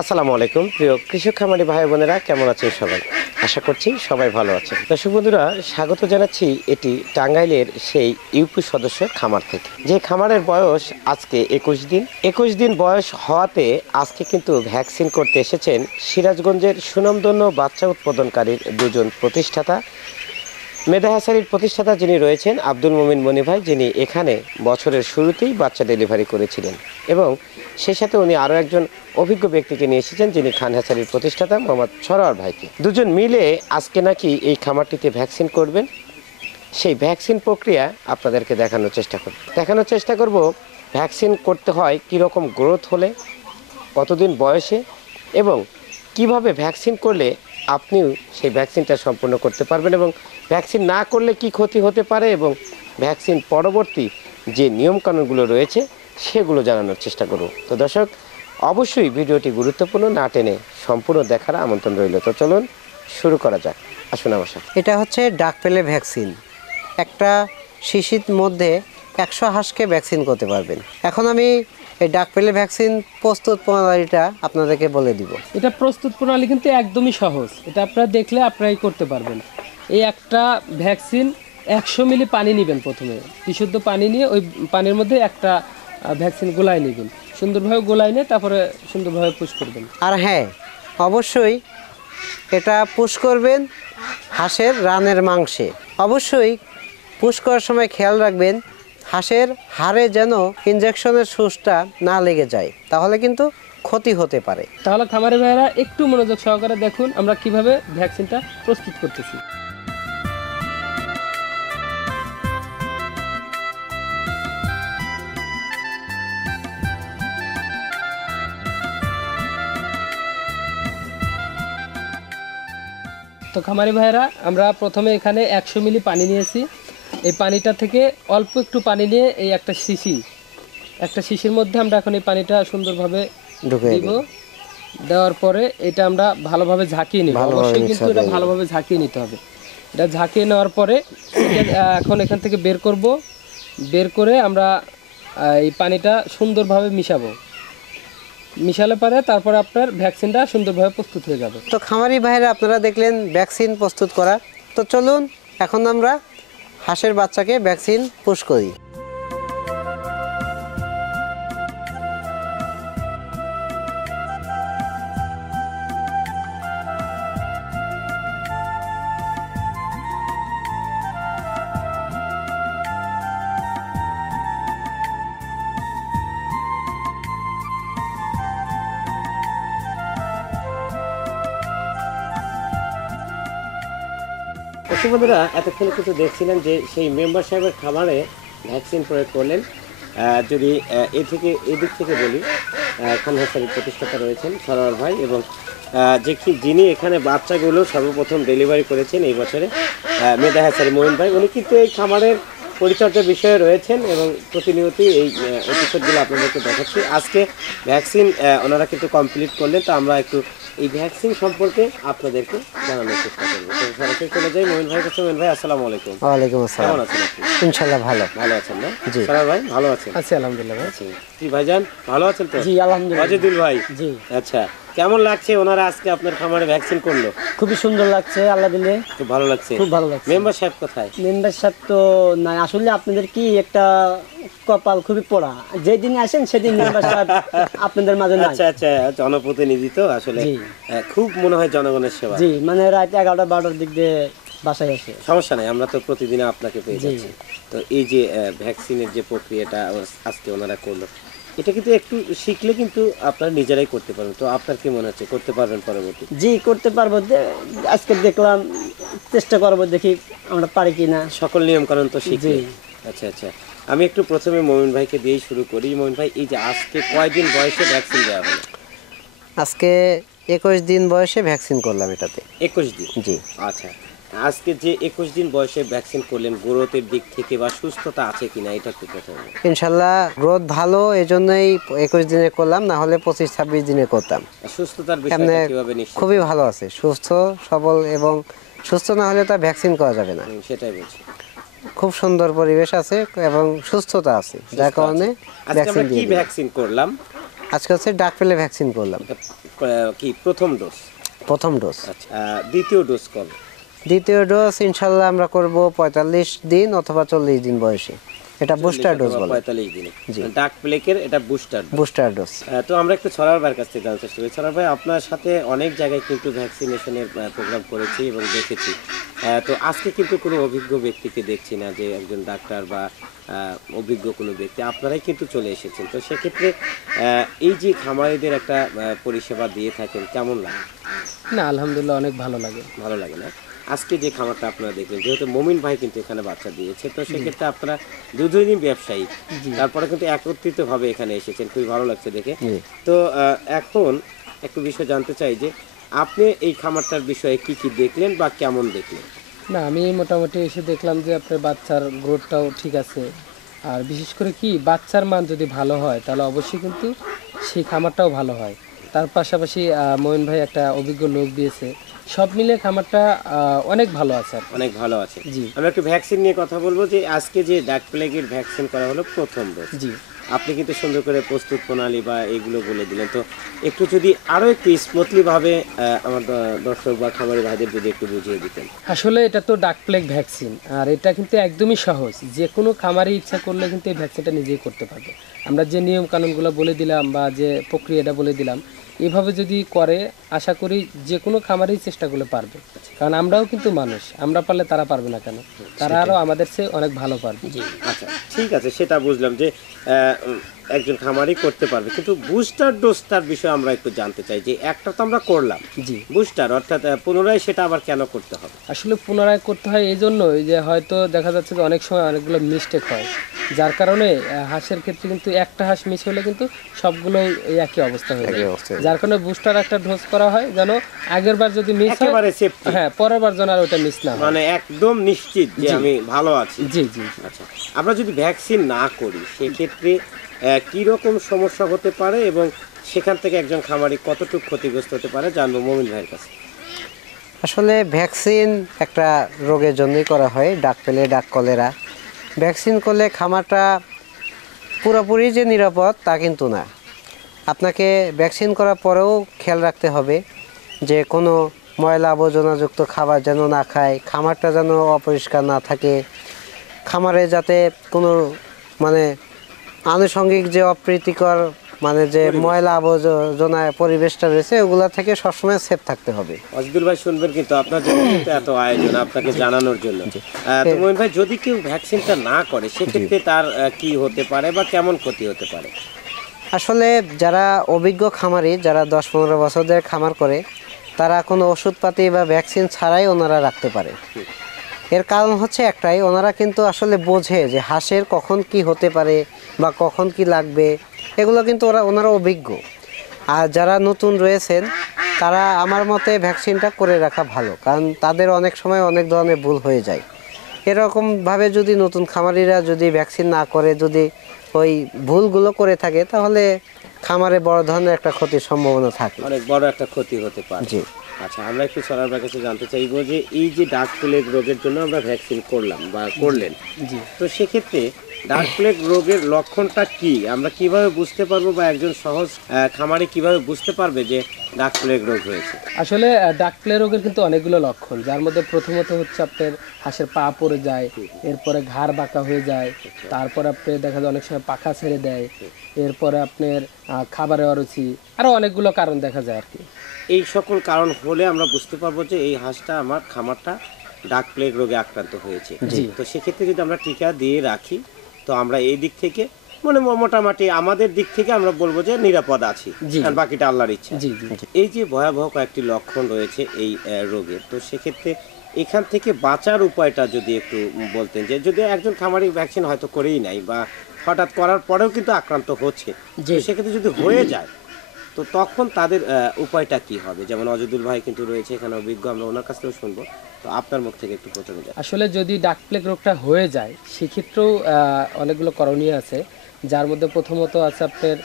আসসালামু আলাইকুম প্রিয় কৃষক খামারি ভাই বোনেরা, কেমন আছেন সবাই? আশা করছি সবাই ভালো আছেন। দর্শক বন্ধুরা, স্বাগত জানাচ্ছি এটি টাঙ্গাইলের সেই ইউপি সদস্যের খামার থেকে, যে খামারের বয়স আজকে 21 দিন। 21 দিন বয়স হওয়াতে আজকে কিন্তু ভ্যাকসিন করতে এসেছেন সিরাজগঞ্জের সুনামধন্য বাচ্চা উৎপাদনকারীর দুজন প্রতিষ্ঠাতা। মেধা হ্যাচারির প্রতিষ্ঠাতা যিনি রয়েছেন আব্দুল মোমিন মনি ভাই, যিনি এখানে বছরের শুরুতেই বাচ্চা ডেলিভারি করেছিলেন, এবং সেই সাথে উনি আরও একজন অভিজ্ঞ ব্যক্তিকে নিয়ে এসেছেন, যিনি খান হ্যাচারির প্রতিষ্ঠাতা মোহাম্মদ সরোয়ার ভাইকে। দুজন মিলে আজকে নাকি এই খামারটিতে ভ্যাকসিন করবেন। সেই ভ্যাকসিন প্রক্রিয়া আপনাদেরকে দেখানোর চেষ্টা করব ভ্যাকসিন করতে হয় কীরকম গ্রোথ হলে, কতদিন বয়সে, এবং কিভাবে ভ্যাকসিন করলে আপনিও সেই ভ্যাকসিনটা সম্পূর্ণ করতে পারবেন, এবং ভ্যাকসিন না করলে কি ক্ষতি হতে পারে, এবং ভ্যাকসিন পরবর্তী যে নিয়মকানুনগুলো রয়েছে সেগুলো জানানোর চেষ্টা করব। তো দর্শক, অবশ্যই ভিডিওটি গুরুত্বপূর্ণ, না টেনে সম্পূর্ণ দেখার আমন্ত্রণ রইল। তো চলুন শুরু করা যাক, আসুন আমার সাথে। এটা হচ্ছে ডাক পেলে ভ্যাকসিন। একটা শিশির মধ্যে 100 হাঁসকে ভ্যাকসিন করতে পারবেন। এখন আমি এই ডাক পেলে ভ্যাকসিন প্রস্তুত প্রণালীটা আপনাদেরকে বলে দিব। এটা প্রস্তুত প্রণালী কিন্তু একদমই সহজ। এটা আপনারা দেখলে আপনারাই করতে পারবেন। এই একটা ভ্যাকসিন 100 মিলি পানি নেবেন, প্রথমে বিশুদ্ধ পানি নিয়ে ওই পানির মধ্যে একটা ভ্যাকসিন গোলাই নেবেন, সুন্দরভাবে গোলাই নিয়ে তারপরে সুন্দরভাবে পুশ করবেন। আর হ্যাঁ, অবশ্যই এটা পুশ করবেন হাঁসের রানের মাংসে। অবশ্যই পুশ করার সময় খেয়াল রাখবেন হাঁসের হাড়ে যেন ইনজেকশনের সুচটা না লেগে যায়, তাহলে কিন্তু ক্ষতি হতে পারে। তাহলে খামারি ভাইয়েরা একটু মনোযোগ সহকারে দেখুন আমরা কিভাবে ভ্যাকসিনটা প্রস্তুত করতেছি। তো খামারি ভাইয়েরা, আমরা প্রথমে এখানে 100 মিলি পানি নিয়েছি। এই পানিটা থেকে অল্প একটু পানি নিয়ে এই একটা শিশির মধ্যে আমরা এখন এই পানিটা সুন্দরভাবে দিব। দেওয়ার পরে এটা আমরা ভালোভাবে ঝাঁকিয়ে নিব। অবশ্যই কিন্তু এটা ভালোভাবে ঝাঁকিয়ে নিতে হবে। এটা ঝাঁকিয়ে নেওয়ার পরে এখন এখান থেকে বের করে আমরা এই পানিটা সুন্দরভাবে মিশালে পারে তারপরে আপনার ভ্যাকসিনটা সুন্দরভাবে প্রস্তুত হয়ে যাবে। তো খামারি ভাইরা, আপনারা দেখলেন ভ্যাকসিন প্রস্তুত করা। তো চলুন এখন আমরা হাঁসের বাচ্চাকে ভ্যাকসিন পুশ করি। বন্ধুরা, এতক্ষণ কিন্তু দেখছিলেন যে সেই মেম্বার সাহেবের খামারে ভ্যাকসিন প্রয়োগ করলেন। যদি এদিক থেকে বলি, খান হ্যাচারির প্রতিষ্ঠাতা রয়েছেন সরোয়ার ভাই, এবং যিনি এখানে বাচ্চাগুলো সর্বপ্রথম ডেলিভারি করেছেন এই বছরে, মেধা হ্যাচারি মোমিন ভাই। উনি কিন্তু এই খামারের পরিচর্যার বিষয়ে রয়েছেন এবং প্রতিনিয়তই এই এপিসোডগুলো আপনাদেরকে দেখাচ্ছি। আজকে ভ্যাকসিন ওনারা কিন্তু কমপ্লিট করলেন, তো আমরা একটু এই ভ্যাকসিন সম্পর্কে আপনাদেরকে জানানোর চেষ্টা করবো। তো সরাসরি চলে যাই মোমিন ভাইয়ের কাছে। মোমিন ভাই, আসসালামু আলাইকুম। ওয়ালাইকুম আসসালাম। কেমন আছেন আপনি? ইনশাআল্লাহ ভালো আছেন না? জি। সরোয়ার ভাই ভালো আছেন? আছি আলহামদুলিল্লাহ ভাই। আচ্ছা, কি ভাইজান ভালো আছেন তো? জি আলহামদুলিল্লাহ। ওয়াজিদুল ভাই, জি। আচ্ছা, কেমন লাগছে ওনারা আজকে আপনার খামারে ভ্যাকসিন করলো? খুবই সুন্দর লাগছে, আল্লাহ দিলে খুব ভালো লাগছে। খুব ভালো লাগছে। মেম্বার সাহেব কোথায়? মেম্বার সাহেব তো নাই, আসলে আপনাদের কি একটা কপাল খুবই পোড়া, যেদিন আসেন সেদিন মেম্বার সাহেব আপনাদের মাঝে নাই। আচ্ছা আচ্ছা, জনপ্রতিনিধি তো আসলে খুব মনে হয় জনগণের সেবা। জি, মানে রাত 11টা 12টার দিক দিয়ে বাসায় আসে। সমস্যা নাই, আমরা তো প্রতিদিন আপনাকে পেয়ে যাচ্ছি। তো এই যে ভ্যাকসিনের যে প্রক্রিয়াটা আজকে ওনারা করলো, এটা কিন্তু একটু শিখলে কিন্তু আপনারা নিজেরাই করতে পারবেন। তো আপনার কি মনে হচ্ছে করতে পারবেন পরবর্তী? জি, করতে পারবো। আজকে দেখলাম, চেষ্টা করবো, দেখি আমরা পারি কিনা। সকল নিয়ম কানুন তো শিখে। আচ্ছা আচ্ছা, আমি একটু প্রথমে মোমিন ভাইকে দিয়েই শুরু করি। মোমিন ভাই, এই যে আজকে কয়দিন বয়সে ভ্যাকসিন দেওয়া হলো? আজকে 21 দিন বয়সে ভ্যাকসিন করলাম এটাতে। 21 দিন? জি। আচ্ছা, আজকে যে 21 দিন বয়সে ভ্যাকসিন করলেন, গ্রোথের দিক থেকে বা সুস্থতা আছে কিনা এটা একটু প্রথমে। ইনশাল্লাহ গ্রোথ ভালো, এই জন্যই 21 দিনে করলাম, না হলে 25-26 দিনে করতাম। সুস্থতার বিষয়টা কিভাবে নিশ্চিত? খুবই ভালো আছে, সুস্থ সবল, এবং সুস্থ না হলে তো ভ্যাকসিন করা যাবে না। সেটাই বলছি। খুব সুন্দর পরিবেশ আছে এবং সুস্থতা আছে, যার কারণে আজকে আমরা কি ভ্যাকসিন করলাম? আজকে হচ্ছে ডাক পেলে ভ্যাকসিন করলাম। কি প্রথম ডোজ? প্রথম ডোজ। আচ্ছা, দ্বিতীয় ডোজ কবে? দ্বিতীয় ডোজ ইনশাল্লাহ আমরা করব 45 দিন অথবা 40 দিন বয়সে। এটা বুস্টার ডোজ বলে। 45 দিনে ডাক প্লেগের এটা বুস্টার বুস্টার ডোজ। তো আমরা একটু ছড়ার ভাইয়ের কাছ থেকে জানতে চেষ্টা করি। ছড়ার ভাই, আপনার সাথে অনেক জায়গায় কিন্তু ভ্যাকসিনেশনের প্রোগ্রাম করেছি এবং দেখেছি। তো আজকে কিন্তু কোনো অভিজ্ঞ ব্যক্তিকে দেখছি না যে একজন ডাক্তার বা অভিজ্ঞ কোনো ব্যক্তি, আপনারাই কিন্তু চলে এসেছেন। তো সেক্ষেত্রে এই যে খামারিদের একটা পরিষেবা দিয়ে থাকেন, কেমন লাগে? না, আলহামদুলিল্লাহ অনেক ভালো লাগে। ভালো লাগে না? আজকে যে খামারটা আপনারা দেখলেন, যেহেতু মমিন ভাই কিন্তু এখানে বাচ্চা দিয়েছে, তো সেক্ষেত্রে আপনারা দুজনই ব্যবসায়ী, তারপরে কিন্তু একত্রিত ভাবে এখানে এসেছেন, খুবই ভালো লাগছে দেখে। তো এখন একটু বিষয় জানতে চাই যে আপনি এই খামারটার বিষয়ে কি কি দেখলেন বা কেমন দেখলেন? না, আমি মোটামুটি এসে দেখলাম যে আপনার বাচ্চার গ্রোথটাও ঠিক আছে, আর বিশেষ করে কি বাচ্চার মান যদি ভালো হয় তাহলে অবশ্যই কিন্তু সেই খামারটাও ভালো হয়। তার পাশাপাশি মঈন ভাই একটা অভিজ্ঞ লোক দিয়েছে, সব মিলে খামারটা অনেক ভালো আছে আর কি। অনেক ভালো আছে। জি। আমরা একটু ভ্যাকসিন নিয়ে কথা বলবো যে আজকে যে ডাক প্লেগের ভ্যাকসিন করা হলো প্রথম ডোজ, জি, আপনি কিন্তু সুন্দর করে প্রস্তুত প্রণালী বা এগুলো বলে দিলেন। তো একটু যদি আরো একটু স্মুথলি ভাবে আমার দর্শক বা খামারি ভাইদের যদি একটু বুঝিয়ে দিতেন। আসলে এটা তো ডাক প্লেগ ভ্যাকসিন, আর এটা কিন্তু একদমই সহজ, যে কোনো খামারি ইচ্ছা করলে কিন্তু এই ভ্যাকসিনটা নিজেই করতে পারবে। আমরা যে নিয়ম কানুনগুলো বলে দিলাম বা যে প্রক্রিয়াটা বলে দিলাম, এভাবে যদি করে আশা করি যে কোনো খামারই চেষ্টা করলে পারবে। কারণ আমরাও কিন্তু মানুষ, আমরা পারলে তারা পারবে না কেন? তারা আরও আমাদের চেয়ে অনেক ভালো পারবে। আচ্ছা, ঠিক আছে, সেটা বুঝলাম যে একজন খামারি করতে পারবে, কিন্তু বুস্টার ডোজটার বিষয়ে আমরা একটু জানতে চাই যে একটা তো আমরা করলাম, জি, বুস্টার অর্থাৎ পুনরায় সেটা আবার কেন করতে হবে? আসলে পুনরায় করতে হয় এই জন্যই যে হয়তো দেখা যাচ্ছে যে অনেক সময় অনেকগুলো মিস্টেক হয়, যার কারণে হাঁসের ক্ষেত্রে কিন্তু একটা হাঁস মিস হলে কিন্তু সবগুলো এই একই অবস্থা হয়ে যায়। যার কারণে বুস্টার একটা ডোজ করা হয় যেন আগের বার যদি মিস হয়, একেবারে সেফটি, হ্যাঁ, পরের বার যেন আর ওটা মিস না হয়। মানে একদম নিশ্চিত যে আমি ভালো আছি। জি, জি। আচ্ছা, আমরা যদি ভ্যাকসিন না করি সেক্ষেত্রে কি রকম সমস্যা হতে পারে এবং সেখান থেকে একজন খামারি কতটুকু ক্ষতিগ্রস্ত হতে পারে জানবো মমিন ভাইয়ের কাছে। আসলে ভ্যাকসিন একটা রোগের জন্যই করা হয়, ডাক পেলে, ডাক কলেরা। ভ্যাকসিন করলে খামারটা পুরোপুরি যে নিরাপদ তা কিন্তু না। আপনাকে ভ্যাকসিন করার পরেও খেয়াল রাখতে হবে যে কোনো ময়লা আবর্জনাযুক্ত খাবার যেন না খায়, খামারটা যেন অপরিষ্কার না থাকে, খামারে যাতে কোনো মানে আনুষঙ্গিক যে অপ্রীতিকর মানে যে ময়লা আবর্জনায় পরিবেশটা রয়েছে ওগুলা থেকে সবসময় সেফ থাকতে হবে। অজিদুল ভাই শুনবেন কিন্তু আপনার জন্য কিন্তু এত আয়োজন আপনাকে জানানোর জন্য। তো মমিন ভাই, যদি কেউ ভ্যাকসিনটা না করে সেক্ষেত্রে তার কি হতে পারে বা কেমন ক্ষতি হতে পারে? আসলে যারা অভিজ্ঞ খামারি, যারা 10-15 বছর ধরে খামার করে, তারা কোনো ওষুধপাতি বা ভ্যাকসিন ছাড়াই ওনারা রাখতে পারে। এর কারণ হচ্ছে একটাই, ওনারা কিন্তু আসলে বোঝে যে হাঁসের কখন কি হতে পারে বা কখন কি লাগবে, এগুলো কিন্তু ওনারা অভিজ্ঞ। আর যারা নতুন রয়েছেন তারা আমার মতে ভ্যাকসিনটা করে রাখা ভালো, কারণ তাদের অনেক সময় অনেক ধরনের ভুল হয়ে যায়। এরকমভাবে যদি নতুন খামারিরা যদি ভ্যাকসিন না করে যদি ওই ভুলগুলো করে থাকে তাহলে খামারে বড় ধরনের একটা ক্ষতির সম্ভাবনা থাকে, অনেক বড় একটা ক্ষতি হতে পারে। জি। আচ্ছা, আমরা একটু সরার কাছে জানতে চাইবো যে এই যে ডাক প্লেগ রোগের জন্য আমরা ভ্যাকসিন করলাম বা করলেন, জি। তো সেক্ষেত্রে ডাক প্লেগ রোগের লক্ষণটা কি, আমরা কিভাবে বুঝতে পারবো বা একজন সহজ খামারি কিভাবে বুঝতে পারবে যে ডাক প্লেগ রোগ হয়েছে? আসলে ডাক প্লে রোগের কিন্তু অনেকগুলো লক্ষণ, যার মধ্যে প্রথমত হচ্ছে আপনার হাঁসের পা পড়ে যায়, এরপরে ঘাড় বাঁকা হয়ে যায়, তারপর আপনার দেখা যায় অনেক সময় পাখা ছেড়ে দেয়, এরপরে আপনার খাবারে অরুচি, আরো অনেকগুলো কারণ দেখা যায় আর কি। এই সকল কারণ হলে আমরা বুঝতে পারবো যে এই হাঁসটা আমার খামারটা ডাক প্লেগ রোগে আক্রান্ত হয়েছে। তো সেক্ষেত্রে যদি আমরা টিকা দিয়ে রাখি তো আমরা এই দিক থেকে মানে মোটামুটি আমাদের দিক থেকে আমরা বলবো যে নিরাপদ আছি, আর বাকিটা আল্লাহর ইচ্ছা। জি, জি। এই যে ভয়াবহ কয়েকটি লক্ষণ রয়েছে এই রোগের, তো সেক্ষেত্রে এখান থেকে বাঁচার উপায়টা যদি একটু বলতেন, যে যদি একজন খামারি ভ্যাকসিন হয়তো করেই নাই বা হঠাৎ করার পরেও কিন্তু আক্রান্ত হচ্ছে, তো সেক্ষেত্রে যদি হয়ে যায় তো তখন তাদের উপায়টা কি হবে? যেমন অজিদুল ভাই কিন্তু রয়েছে এখানে অভিজ্ঞ, আমরা ওনার কাছ থেকে শুনবো, তো আপনার মুখ থেকে একটু প্রথমে যাই। আসলে যদি ডাক প্লেগ রোগটা হয়ে যায় সেক্ষেত্রেও অনেকগুলো করণীয় আছে, যার মধ্যে প্রথমত আছে আপনার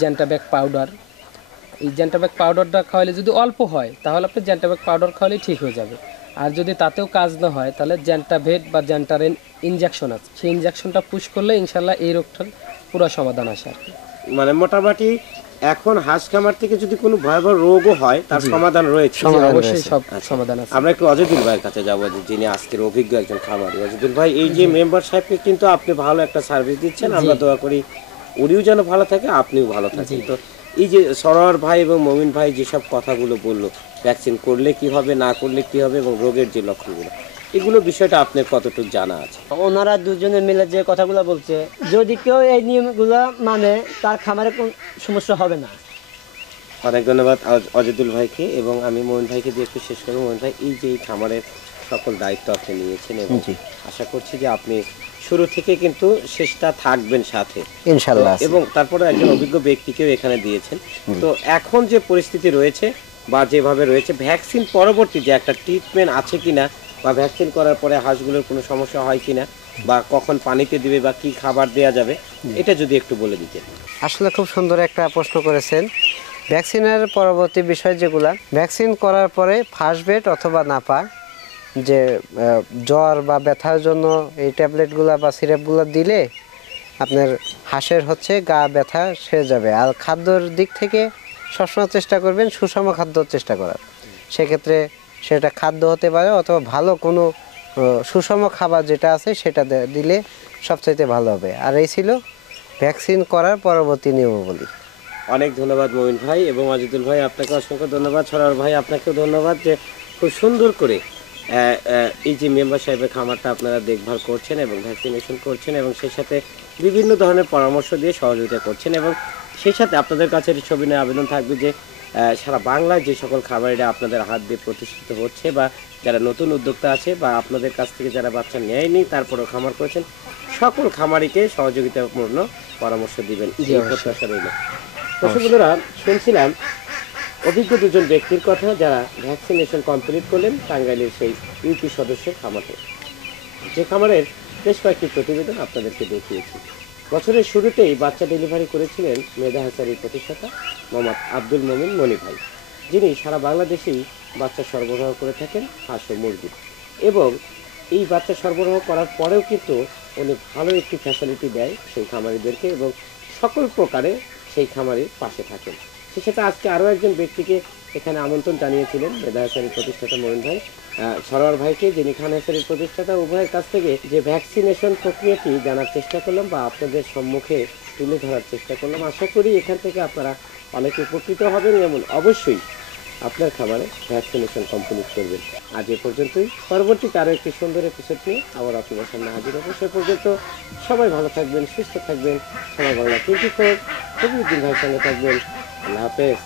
জ্যান্টাব্যাক পাউডার। এই জ্যান্টাব্যাক পাউডারটা খাওয়ালে যদি অল্প হয় তাহলে আপনি জ্যান্টাব্যাক পাউডার খাওয়ালে ঠিক হয়ে যাবে, আর যদি তাতেও কাজ না হয় তাহলে জ্যান্টাভেট বা জ্যান্টারেন ইনজেকশন আছে, সেই ইনজেকশনটা পুশ করলে ইনশাল্লাহ এই রোগটার পুরো সমাধান আসে আর কি। মানে মোটামুটি এখন হাঁস খামার থেকে যদি কোনো ভয়াবহ রোগও হয় তার সমাধান রয়েছে। জি, অবশ্যই সব সমাধান আছে। আমরা একটু অজিদুল ভাইয়ের কাছে যাবো, যিনি আজকের অভিজ্ঞ একজন খামারি। অজিদুল ভাই, এই যে মেম্বার সাহেবকে কিন্তু আপনি ভালো একটা সার্ভিস দিচ্ছেন, আমরা দোয়া করি উনিও যেন ভালো থাকে, আপনিও ভালো থাকেন। তো এই যে সরোয়ার ভাই এবং মমিন ভাই যেসব কথাগুলো বললো, ভ্যাকসিন করলে কি হবে, না করলে কি হবে, এবং রোগের যে লক্ষণগুলো, এগুলো বিষয়টা আপনার কতটুকু জানা আছে? ওনারা দুজনে মিলে যে কথাগুলো বলছে, যদি কেউ এই নিয়মগুলো মানে তার খামারে কোনো সমস্যা হবে না। অনেক ধন্যবাদ অজিদুল ভাইকে, এবং আমি মমিন ভাইকে দিয়ে একটু শেষ করবো। মমিন ভাই, এই যে এই খামারের সকল দায়িত্ব আপনি নিয়েছেন, এবং আশা করছি যে আপনি শুরু থেকে কিন্তু শেষটা থাকবেন সাথে ইনশাল্লাহ। এবং তারপরে একজন অভিজ্ঞ ব্যক্তিকেও এখানে দিয়েছেন। তো এখন যে পরিস্থিতি রয়েছে বা যেভাবে রয়েছে, ভ্যাকসিন পরবর্তী যে একটা ট্রিটমেন্ট আছে কিনা, বা ভ্যাকসিন করার পরে হাঁসগুলোর কোনো সমস্যা হয় কিনা, বা কখন পানিতে দিবে বা কি খাবার দেওয়া যাবে, এটা যদি একটু বলে দিতেন। আসলে খুব সুন্দর একটা প্রশ্ন করেছেন। ভ্যাকসিনের পরবর্তী বিষয় যেগুলা, ভ্যাকসিন করার পরে ফার্স্ট বেড অথবা নাপা, যে জ্বর বা ব্যথার জন্য এই ট্যাবলেটগুলা বা সিরাপগুলো দিলে আপনার হাঁসের হচ্ছে গা ব্যথা সেরে যাবে। আর খাদ্যর দিক থেকে সবসময় চেষ্টা করবেন সুষম খাদ্য চেষ্টা করার। সেক্ষেত্রে সেটা খাদ্য হতে পারে অথবা ভালো কোনো সুষম খাবার যেটা আছে সেটা দিলে সবচাইতে ভালো হবে। আর এই ছিল ভ্যাকসিন করার পরবর্তী নিয়মাবলী। অনেক ধন্যবাদ মমিন ভাই এবং অজিদুল ভাই, আপনাকে অসংখ্য ধন্যবাদ। সরার ভাই, আপনাকেও ধন্যবাদ যে খুব সুন্দর করে এই যে মেম্বার সাহেবের খামারটা আপনারা দেখভাল করছেন এবং ভ্যাকসিনেশন করছেন, এবং সেই সাথে বিভিন্ন ধরনের পরামর্শ দিয়ে সহযোগিতা করছেন। এবং সেই সাথে আপনাদের কাছে সবিনয় আবেদন থাকবে যে সারা বাংলায় যে সকল খামারিরা আপনাদের হাত দিয়ে প্রতিষ্ঠিত হচ্ছে, বা যারা নতুন উদ্যোক্তা আছে, বা আপনাদের কাছ থেকে যারা বাচ্চা নেয়নি তারপরেও খামার করেছেন, সকল খামারিকে সহযোগিতাপূর্ণ পরামর্শ দিবেন, এই প্রত্যাশা রইল। দর্শক বন্ধুরা, শুনছিলাম অভিজ্ঞ দুজন ব্যক্তির কথা যারা ভ্যাকসিনেশন কমপ্লিট করলেন টাঙ্গাইলের সেই ইউপি সদস্যের খামারে, যে খামারের বেশ কয়েকটি প্রতিবেদন আপনাদেরকে দেখিয়েছি। বছরের শুরুতেই বাচ্চা ডেলিভারি করেছিলেন মেধা হ্যাচারির প্রতিষ্ঠাতা মোহাম্মদ আব্দুল মমিন মনি ভাই, যিনি সারা বাংলাদেশেই বাচ্চা সরবরাহ করে থাকেন হাঁস ও মুরগি, এবং এই বাচ্চা সরবরাহ করার পরেও কিন্তু উনি ভালো একটি ফ্যাসিলিটি দেয় সেই খামারিদেরকে, এবং সকল প্রকারে সেই খামারির পাশে থাকেন। সেক্ষেত্রে আজকে আরও একজন ব্যক্তিকে এখানে আমন্ত্রণ জানিয়েছিলেন মেধা হ্যাচারির প্রতিষ্ঠাতা মমিন ভাই, সরোয়ার ভাইকে, যিনি খান হ্যাচারির প্রতিষ্ঠাতা। উভয়ের কাছ থেকে যে ভ্যাকসিনেশন প্রক্রিয়াটি জানার চেষ্টা করলাম বা আপনাদের সম্মুখে তুলে ধরার চেষ্টা করলাম। আশা করি এখান থেকে আপনারা অনেক উপকৃত হবেন এবং অবশ্যই আপনার খামারে ভ্যাকসিনেশন কমপ্লিট করবেন। আজ এ পর্যন্তই, পরবর্তীতে আরও একটি সুন্দর এপিসোড নিয়ে আবার আপনাদের সামনে হাজির হবো। সে পর্যন্ত সবাই ভালো থাকবেন, সুস্থ থাকবেন। সবাই বাংলা 24 কবিউদ্দিন ভাইয়ের সঙ্গে থাকবেন। আল্লাহ হাফেজ।